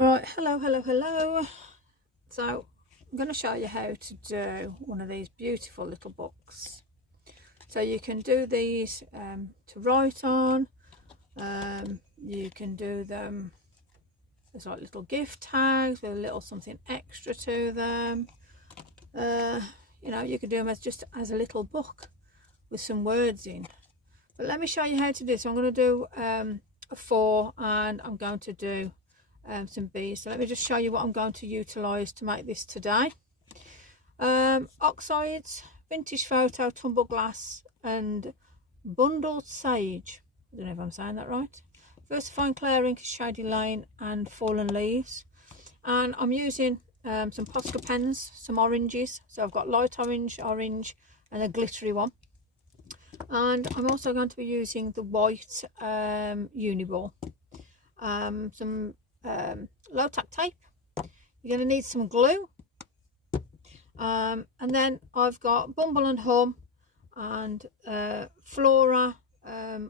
Right, hello. So I'm going to show you how to do one of these beautiful little books. So you can do these to write on. You can do them as like little gift tags with a little something extra to them. You know, you can do them as just as a little book with some words in. But let me show you how to do this. So I'm going to do a 4 and I'm going to do some bees. So let me just show you what I'm going to utilise to make this today. Oxides, vintage photo, tumble glass and bundled sage. I don't know if I'm saying that right. Versifying clear ink, shady lane and fallen leaves. And I'm using some Posca pens, some oranges. So I've got light orange and a glittery one. And I'm also going to be using the white Uniball. Some low tack tape. You're going to need some glue. And then I've got Bumble and Hum and Flora,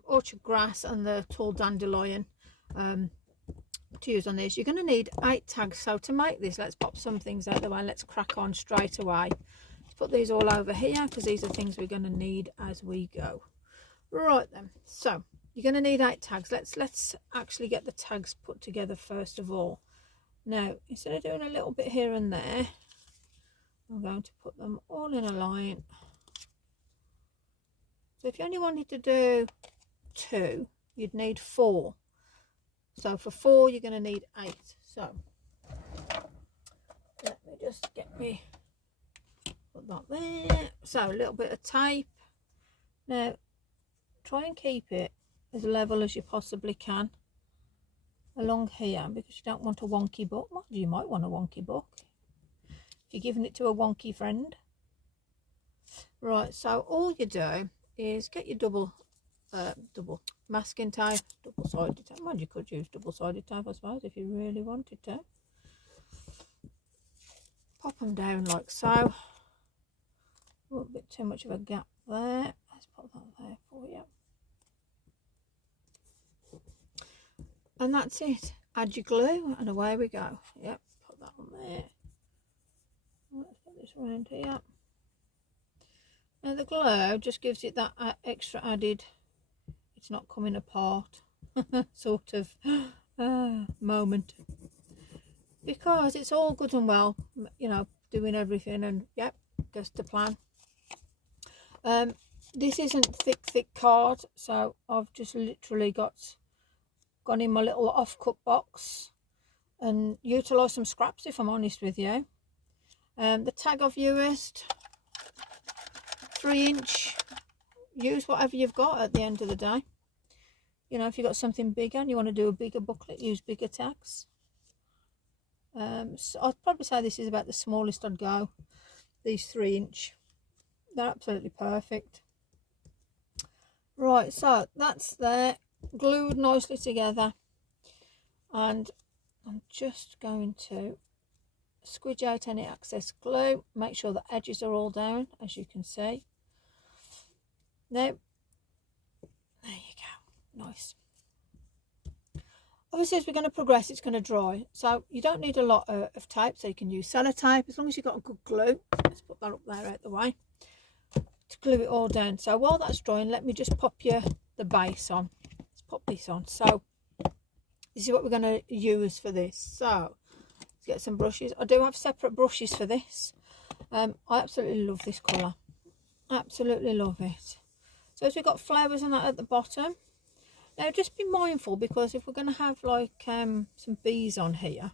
orchard grass and the tall dandelion to use on this. You're going to need 8 tags. So to make this, let's pop some things out of the way and let's crack on straight away. Let's put these all over here because these are things we're going to need as we go. Right then, so you're going to need 8 tags. Let's actually get the tags put together first of all. Now, instead of doing a little bit here and there, I'm going to put them all in a line. So if you only wanted to do 2, you'd need 4. So for 4, you're going to need 8. So let me just put that there. So a little bit of tape. Now, try and keep it as level as you possibly can along here because you don't want a wonky book. Well, you might want a wonky book if you're giving it to a wonky friend. Right, so all you do is get your double masking tape, double-sided tape. Well, you could use double-sided tape, I suppose, if you really wanted to. Pop them down like so. A little bit too much of a gap there. Let's pop that there for you. And that's it. Add your glue and away we go. Yep, put that on there. Let's get this around here. Now the glue just gives it that extra added, it's not coming apart sort of moment. Because it's all good and well, you know, doing everything and yep, just to plan. This isn't thick card, so I've just literally gone in my little off-cut box and utilised some scraps, if I'm honest with you. The tag I've used, 3-inch, use whatever you've got at the end of the day. You know, if you've got something bigger and you want to do a bigger booklet, use bigger tags. So I'd probably say this is about the smallest I'd go, these 3-inch. They're absolutely perfect. Right, so that's there, glued nicely together, and I'm just going to squidge out any excess glue, make sure the edges are all down, as you can see. Now, there you go, nice. Obviously, as we're going to progress, it's going to dry, so you don't need a lot of tape, so you can use sellotape as long as you've got a good glue. Let's put that up there out the way to glue it all down. So while that's drying, let me just pop the base on. Let's pop this on. So this is what we're going to use for this. So let's get some brushes. I do have separate brushes for this. I absolutely love this colour. Absolutely love it. So as we've got flowers and that at the bottom. Now just be mindful, because if we're going to have like some bees on here,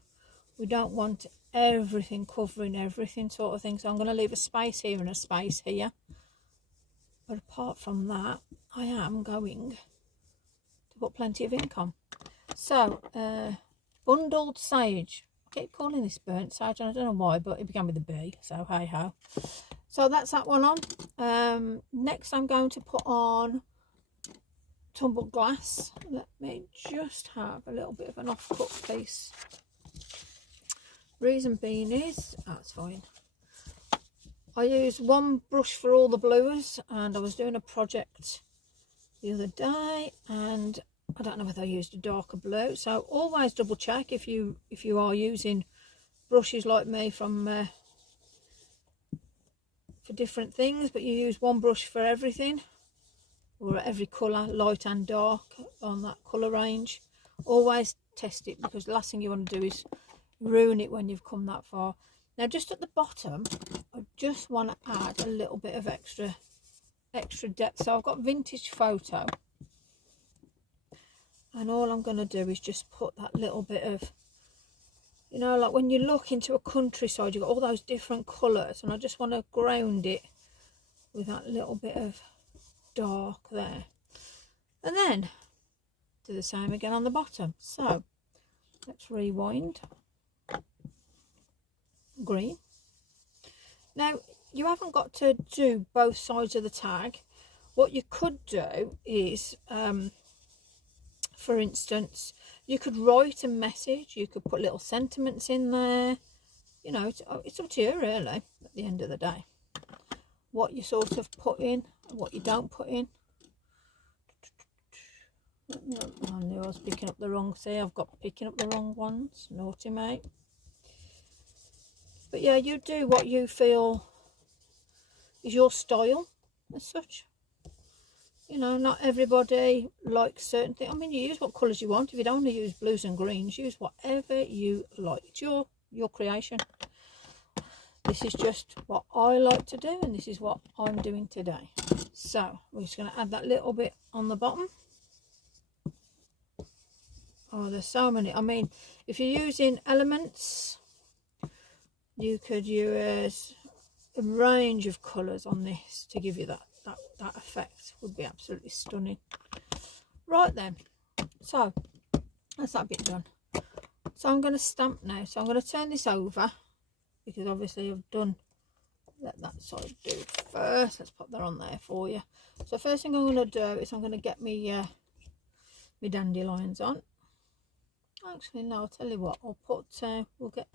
we don't want everything covering everything sort of thing. So I'm going to leave a space here and a space here. But apart from that, I am going to put plenty of ink on. So, bundled sage. I keep calling this burnt sage, and I don't know why, but it began with a B, so hey ho. So that's that one on. Next I'm going to put on tumbled glass. Let me just have a little bit of an off-cut piece. Reason being is, that's fine. I use one brush for all the blues, and I was doing a project the other day and I don't know whether I used a darker blue, so always double check if you are using brushes like me from for different things, but you use one brush for everything, or every colour, light and dark, on that colour range. Always test it, because the last thing you want to do is ruin it when you've come that far. Now just at the bottom, I just want to add a little bit of extra depth. So I've got Vintage Photo, and all I'm going to do is just put that little bit of, you know, like when you look into a countryside, you've got all those different colours, and I just want to ground it with that little bit of dark there. And then do the same again on the bottom. So let's rewind. Green. Now you haven't got to do both sides of the tag. What you could do is, for instance, you could write a message, you could put little sentiments in there, you know, it's up to you really at the end of the day, what you sort of put in and what you don't put in. I knew I was picking up the wrong, see, I've got picking up the wrong ones, naughty mate. But yeah, you do what you feel is your style as such. You know, not everybody likes certain things. I mean, you use what colours you want. If you don't want to use blues and greens, use whatever you like. It's your creation. This is just what I like to do, and this is what I'm doing today. So we're just going to add that little bit on the bottom. Oh, there's so many. I mean, if you're using elements, you could use a range of colours on this to give you that effect. Would be absolutely stunning. Right then, so that's that bit done. So I'm going to stamp now. So I'm going to turn this over, because obviously I've done, let that side do first. Let's put that on there for you. So first thing I'm going to do is I'm going to get me my dandelions on. Actually no, I'll tell you what, I'll put we'll get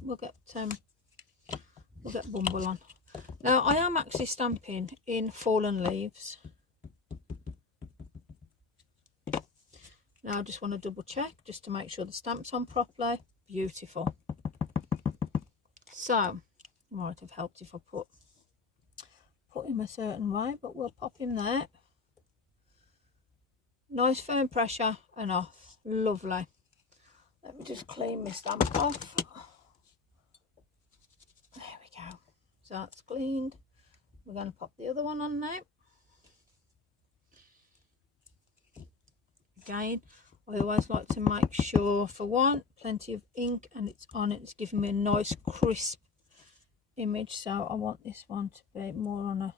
Bumble on. Now I am actually stamping in Fallen Leaves. Now I just want to double check just to make sure the stamp's on properly. Beautiful. So might have helped if I put him a certain way, but we'll pop him there. Nice firm pressure and off. Lovely. Let me just clean my stamp off. There we go. So that's cleaned. We're going to pop the other one on now. Again, I always like to make sure, for one, plenty of ink and it's on it. It's giving me a nice crisp image. So I want this one to be more on a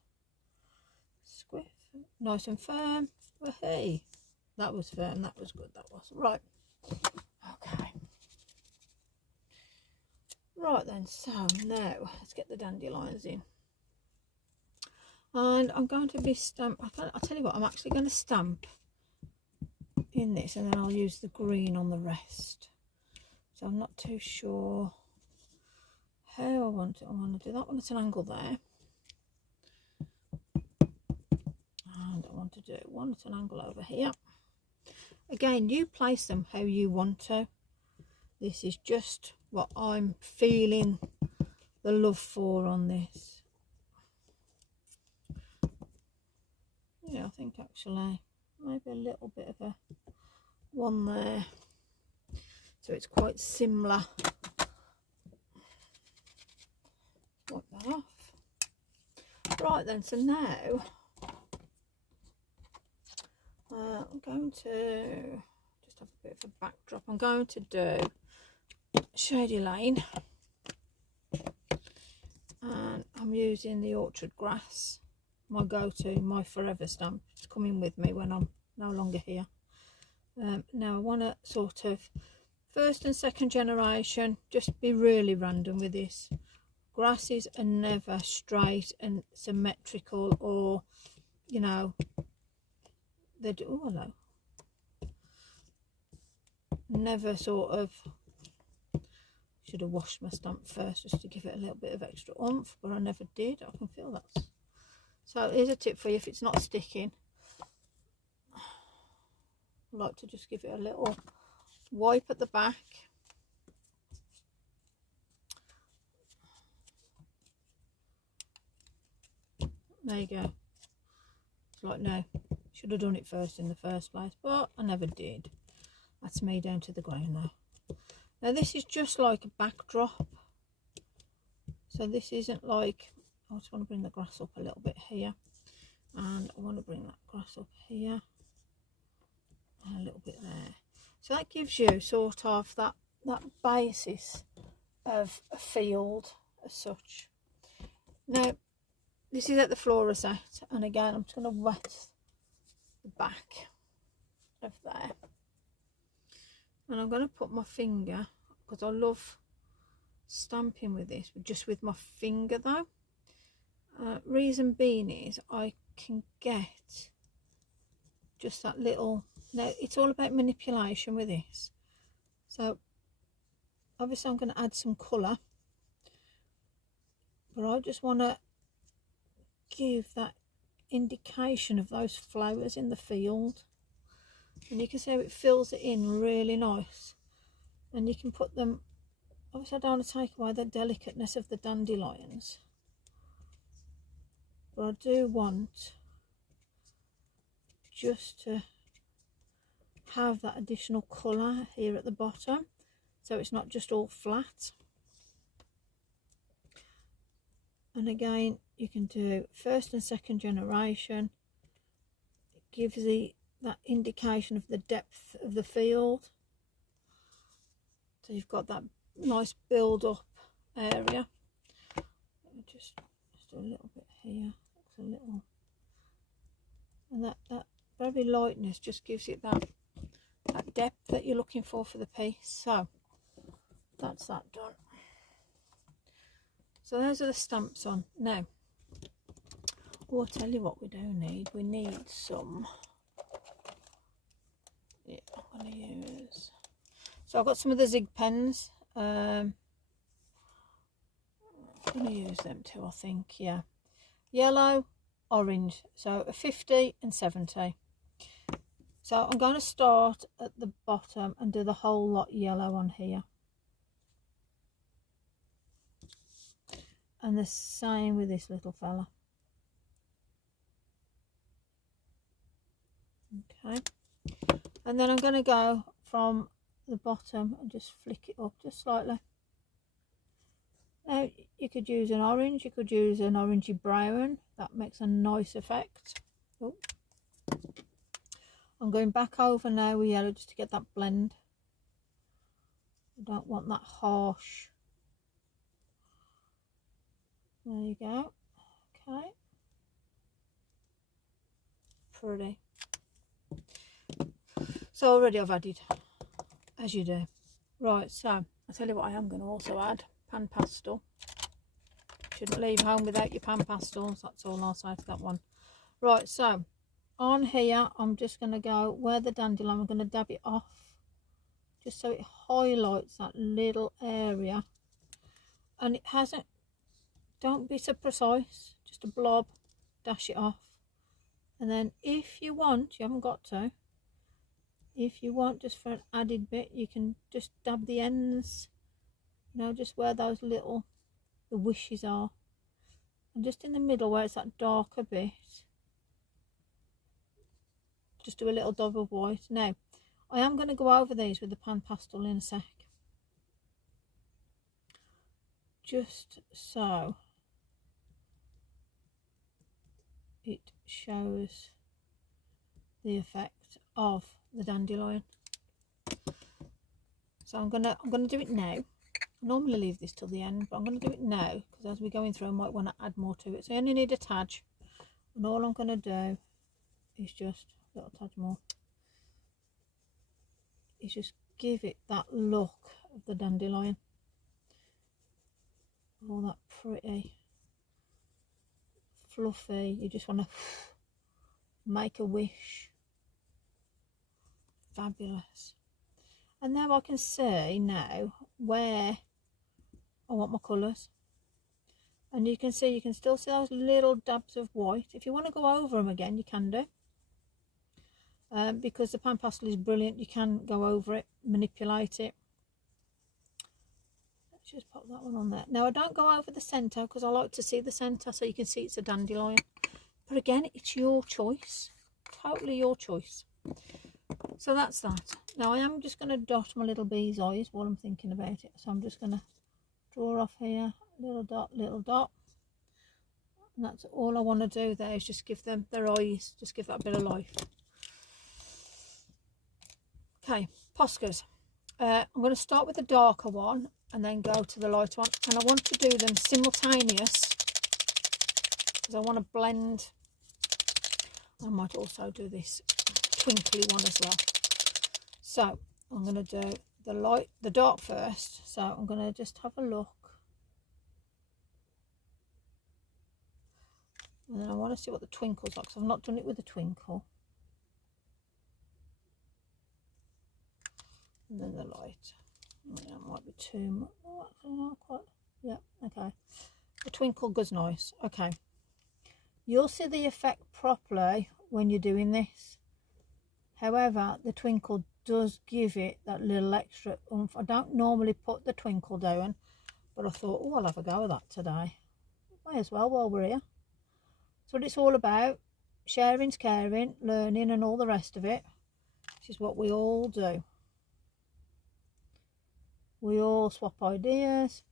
squiff. Nice and firm. Well, hey, that was firm. That was good. That was. Right. Okay. Right then, so now let's get the dandelions in. And I'm going to be I'll tell you what, I'm actually going to stamp in this, and then I'll use the green on the rest. So I'm not too sure how I want it. I want to do that one at an angle there, and I want to do one at an angle over here. Again, you place them how you want to. This is just what I'm feeling the love for on this. Yeah, I think actually maybe a little bit of a one there, so it's quite similar. Wipe that off. Right then, so now I'm going to just have a bit of a backdrop. I'm going to do Shady Lane, and I'm using the Orchard Grass, my go-to, my forever stamp. It's coming with me when I'm no longer here. Now I want to sort of first and second generation, just be really random with this. Grasses are never straight and symmetrical, or you know, they do. Oh hello. Never sort of. Should have washed my stamp first just to give it a little bit of extra oomph, but I never did. I can feel that. So here's a tip for you: if it's not sticking, I like to just give it a little wipe at the back. There you go. It's like, no, should have done it first in the first place, but I never did. That's me down to the ground now. Now this is just like a backdrop, so this isn't like, I just want to bring the grass up a little bit here, and I want to bring that grass up here and a little bit there. So that gives you sort of that basis of a field as such. Now this is at the floor set, and again I'm just going to wet the back of there, and I'm going to put my finger, because I love stamping with this, but just with my finger though. Reason being is I can get just that little, now it's all about manipulation with this. So obviously I'm going to add some colour, but I just want to give that indication of those flowers in the field, and you can see how it fills it in really nice. And you can put them, obviously I don't want to take away the delicateness of the dandelions, but I do want just to have that additional colour here at the bottom, so it's not just all flat. And again, you can do first and second generation. It gives that indication of the depth of the field. So you've got that nice build up area. Let me just do a little bit here. Looks a little, and that very lightness just gives it that depth that you're looking for the piece. So that's that done. So those are the stamps on. Now, I'll tell you what we do need. We need some, yeah, I'm going to use, so I've got some of the Zig pens. I'm going to use them too, I think, yeah. Yellow, orange, so a 50 and 70. So I'm going to start at the bottom and do the whole lot yellow on here. And the same with this little fella. Okay, and then I'm going to go from the bottom and just flick it up just slightly. Now you could use an orange, you could use an orangey brown, that makes a nice effect. Oh. I'm going back over now with yellow just to get that blend. I don't want that harsh. There you go. Okay. Pretty. So already I've added, as you do. Right, so I'll tell you what I am going to also add. Pan pastel. Shouldn't leave home without your pan pastels. That's all I'll say to that one. Right, so on here I'm just going to go where the dandelion, I'm going to dab it off just so it highlights that little area, and it hasn't, don't be so precise, just a blob, dash it off. And then if you want, you haven't got to, if you want just for an added bit, you can just dab the ends, you know, just where those little, the wishes are, and just in the middle where it's that darker bit, just do a little dab of white. Now I am going to go over these with the pan pastel in a sec, just so it shows the effect of the dandelion. So I'm gonna do it now. I normally leave this till the end, but I'm going to do it now because as we're going through I might want to add more to it. So I only need a tad, and all I'm going to do is just a little tad more, is just give it that look of the dandelion, all that pretty fluffy, you just want to make a wish. Fabulous. And now I can see now where I want my colours, and you can see, you can still see those little dabs of white. If you want to go over them again, you can do. because the pan pastel is brilliant. You can go over it, manipulate it. Let's just pop that one on there. Now I don't go over the centre because I like to see the centre so you can see it's a dandelion. But again, it's your choice, totally your choice. So that's that. Now I am just going to dot my little bee's eyes while I'm thinking about it. So I'm just going to draw off here, little dot, and that's all I want to do there, is just give them their eyes, just give that a bit of life. Okay, Poscas. I'm going to start with the darker one and then go to the lighter one, and I want to do them simultaneous because I want to blend. I might also do this twinkly one as well. So I'm going to do the dark first. So I'm going to just have a look, and then I want to see what the twinkle's like, because I've not done it with a twinkle. And then the light. Yeah, might be too much. Oh, actually not quite. Yeah, okay. The twinkle goes nice. Okay. You'll see the effect properly when you're doing this. However, the twinkle does give it that little extra oomph. I don't normally put the twinkle down, but I thought, oh, I'll have a go with that today. May as well while we're here. That's what it's all about. Sharing's caring, learning and all the rest of it. Which is what we all do. We all swap ideas.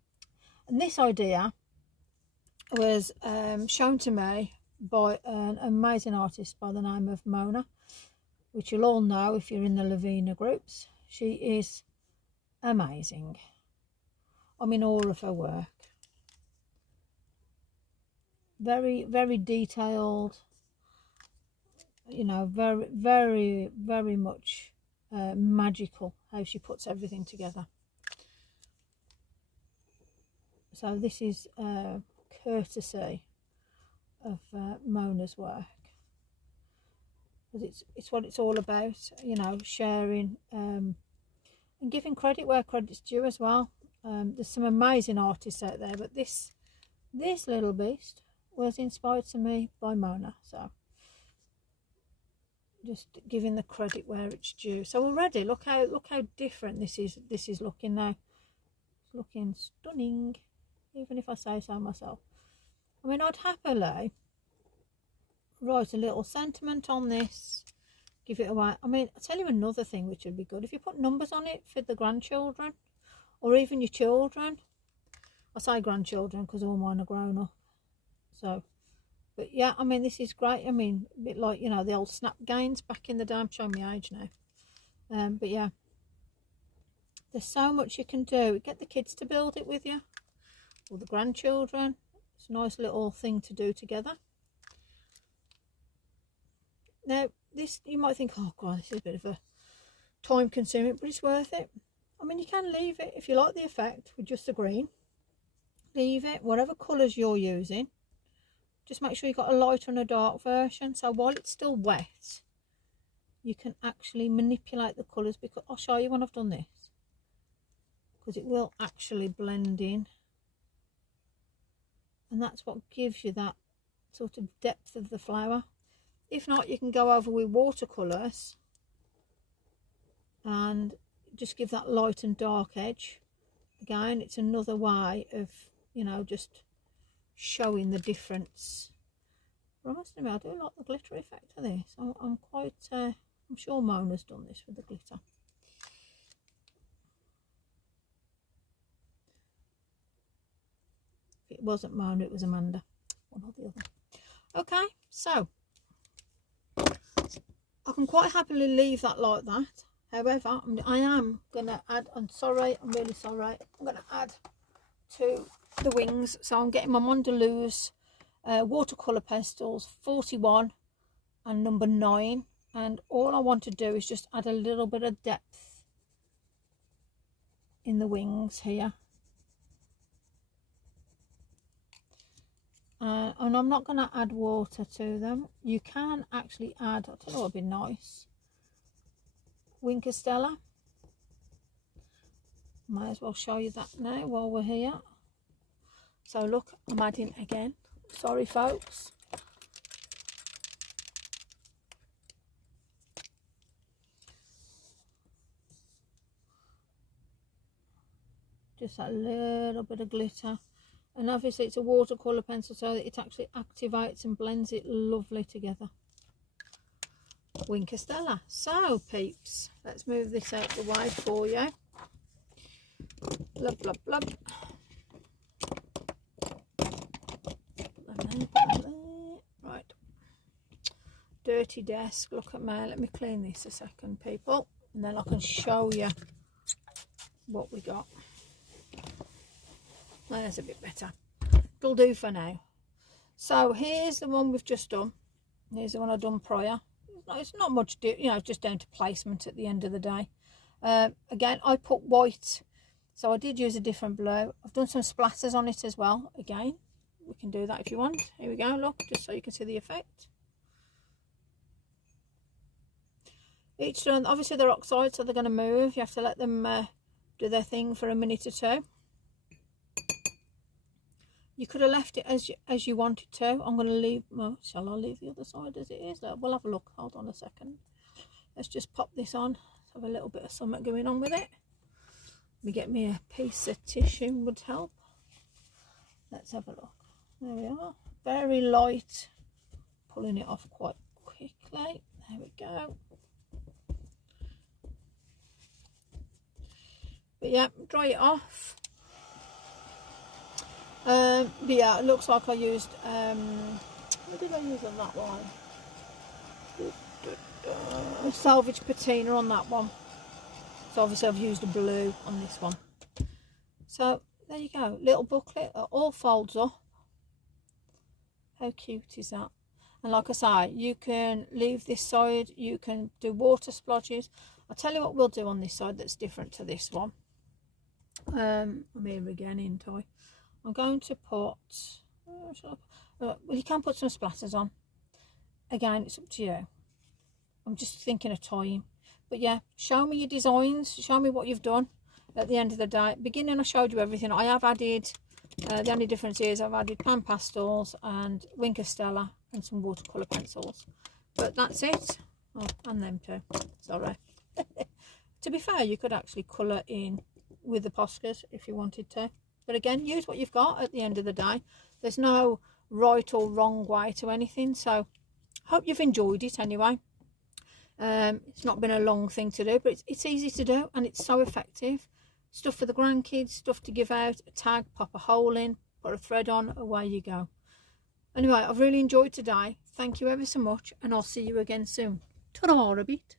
And this idea was shown to me by an amazing artist by the name of Mona, which you'll all know if you're in the Lavinia groups. She is amazing. I'm in awe of her work. Very, very detailed, you know, very, very, very much magical how she puts everything together. So this is courtesy of Mona's work, because it's what it's all about, you know, sharing and giving credit where credit's due as well. There's some amazing artists out there, but this little beast was inspired to me by Mona, so just giving the credit where it's due. So already look how different this is looking now. It's looking stunning, even if I say so myself. I mean, I'd happily write a little sentiment on this, give it away. I mean, I'll tell you another thing which would be good. If you put numbers on it for the grandchildren, or even your children. I say grandchildren because all mine are grown up. So, but yeah, I mean, this is great. I mean, a bit like, you know, the old snap gains back in the day. I'm showing my age now. But yeah, there's so much you can do. Get the kids to build it with you, or the grandchildren. It's a nice little thing to do together. Now, this, you might think, oh God, this is a bit of a time consuming, but it's worth it. I mean, you can leave it if you like the effect with just the green. Leave it, whatever colours you're using. Just make sure you've got a light and a dark version. So while it's still wet, you can actually manipulate the colours, because I'll show you when I've done this, because it will actually blend in. And that's what gives you that sort of depth of the flower. If not, you can go over with watercolours and just give that light and dark edge. Again, it's another way of, you know, just showing the difference. But I must admit, I do like the glitter effect of this. I'm quite, I'm sure Mona's done this with the glitter. If it wasn't Mona, it was Amanda. One or the other. Okay, so I can quite happily leave that like that. However, I am going to add, I'm really sorry, I'm going to add to the wings. So I'm getting my Mondelez watercolour pastels 41 and number 9. And all I want to do is just add a little bit of depth in the wings here. And I'm not going to add water to them. You can actually add, I'll tell you what would be nice, Winker Stella. Might as well show you that now while we're here. So look, I'm adding again. Sorry folks. just that little bit of glitter. And obviously it's a watercolour pencil, so it actually activates and blends it lovely together. Winker Stella. So peeps, let's move this out the way for you. Blub blub blub. Right, dirty desk, look at me. Let me clean this a second, people, and then I can show you what we got. That's a bit better. It'll do for now. So here's the one we've just done. Here's the one I've done prior. It's not much, you know, just down to placement at the end of the day. Again, I put white, so I did use a different blue. I've done some splatters on it as well. Again, we can do that if you want. Here we go, look, just so you can see the effect. Each one, obviously they're oxide, so they're going to move. You have to let them do their thing for a minute or two. You could have left it as you wanted to. I'm going to leave, well, shall I leave the other side as it is? We'll have a look. Hold on a second. Let's just pop this on. Let's have a little bit of something going on with it. Let me get me a piece of tissue would help. Let's have a look. There we are. Very light. Pulling it off quite quickly. There we go. But yeah, dry it off. But yeah, it looks like I used what did I use on that one? Salvage patina on that one. So obviously I've used a blue on this one. So there you go, little booklet. It all folds up. How cute is that? And like I say, you can leave this side, you can do water splodges. I'll tell you what we'll do on this side that's different to this one. I'm here again, ain't I? I'm going to put, well, you can put some splatters on. Again, it's up to you. I'm just thinking of time. But yeah, show me your designs. Show me what you've done at the end of the day. Beginning, I showed you everything. I have added, the only difference is I've added pan pastels and Winker Stella and some watercolour pencils. But that's it. Oh, and them too. Sorry. To be fair, you could actually colour in with the Poscas if you wanted to. But again, use what you've got at the end of the day. There's no right or wrong way to anything. So, hope you've enjoyed it anyway. It's not been a long thing to do, but it's easy to do and it's so effective. Stuff for the grandkids, stuff to give out, a tag, pop a hole in, put a thread on, away you go. Anyway, I've really enjoyed today. Thank you ever so much and I'll see you again soon. Ta-da a bit.